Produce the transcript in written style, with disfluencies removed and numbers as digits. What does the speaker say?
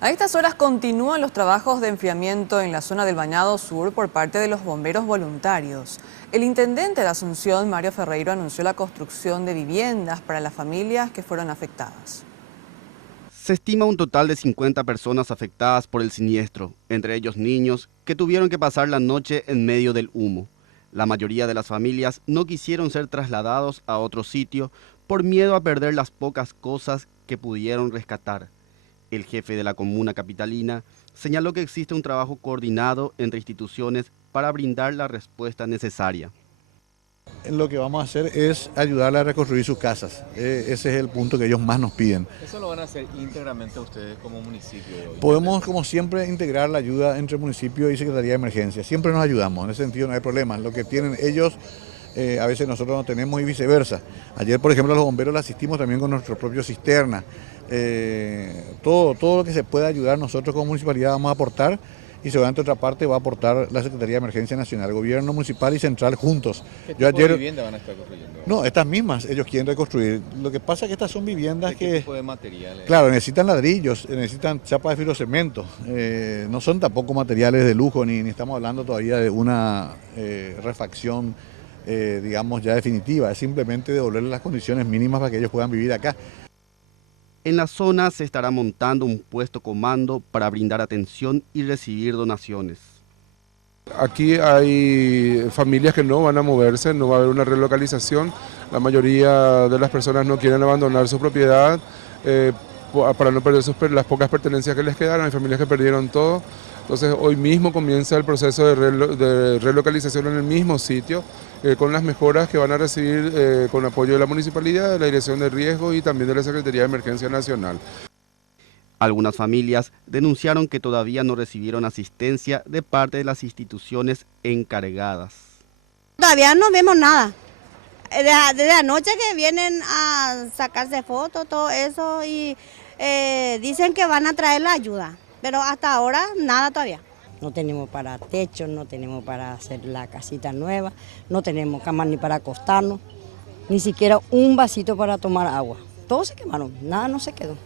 A estas horas continúan los trabajos de enfriamiento en la zona del Bañado Sur por parte de los bomberos voluntarios. El intendente de Asunción, Mario Ferreiro, anunció la construcción de viviendas para las familias que fueron afectadas. Se estima un total de 50 personas afectadas por el siniestro, entre ellos niños, que tuvieron que pasar la noche en medio del humo. La mayoría de las familias no quisieron ser trasladados a otro sitio por miedo a perder las pocas cosas que pudieron rescatar. El jefe de la comuna capitalina señaló que existe un trabajo coordinado entre instituciones para brindar la respuesta necesaria. Lo que vamos a hacer es ayudarle a reconstruir sus casas. Ese es el punto que ellos más nos piden. ¿Eso lo van a hacer íntegramente ustedes como municipio? Podemos, como siempre, integrar la ayuda entre municipio y Secretaría de Emergencia. Siempre nos ayudamos, en ese sentido no hay problema. Lo que tienen ellos, a veces nosotros no tenemos y viceversa. Ayer, por ejemplo, a los bomberos les asistimos también con nuestro propio cisterna. Todo lo que se pueda ayudar nosotros como municipalidad vamos a aportar. Y seguramente otra parte va a aportar la Secretaría de Emergencia Nacional, Gobierno Municipal y Central juntos. ¿Qué tipo de vivienda van a estar construyendo? No, estas mismas ellos quieren reconstruir. Lo que pasa es que estas son viviendas ¿Qué tipo de materiales? Claro, necesitan ladrillos, necesitan chapas de filocemento. No son tampoco materiales de lujo, ni estamos hablando todavía de una refacción, digamos, ya definitiva. Es simplemente devolverles las condiciones mínimas para que ellos puedan vivir acá. En la zona se estará montando un puesto comando para brindar atención y recibir donaciones. Aquí hay familias que no van a moverse, no va a haber una relocalización. La mayoría de las personas no quieren abandonar su propiedad para no perder las pocas pertenencias que les quedaron. Hay familias que perdieron todo. Entonces hoy mismo comienza el proceso de relocalización en el mismo sitio, con las mejoras que van a recibir con apoyo de la Municipalidad, de la Dirección de Riesgo y también de la Secretaría de Emergencia Nacional. Algunas familias denunciaron que todavía no recibieron asistencia de parte de las instituciones encargadas. Todavía no vemos nada. Desde anoche que vienen a sacarse fotos, todo eso, y dicen que van a traer la ayuda, pero hasta ahora nada todavía. No tenemos para techo, no tenemos para hacer la casita nueva, no tenemos cama ni para acostarnos, ni siquiera un vasito para tomar agua. Todos se quemaron, nada no se quedó.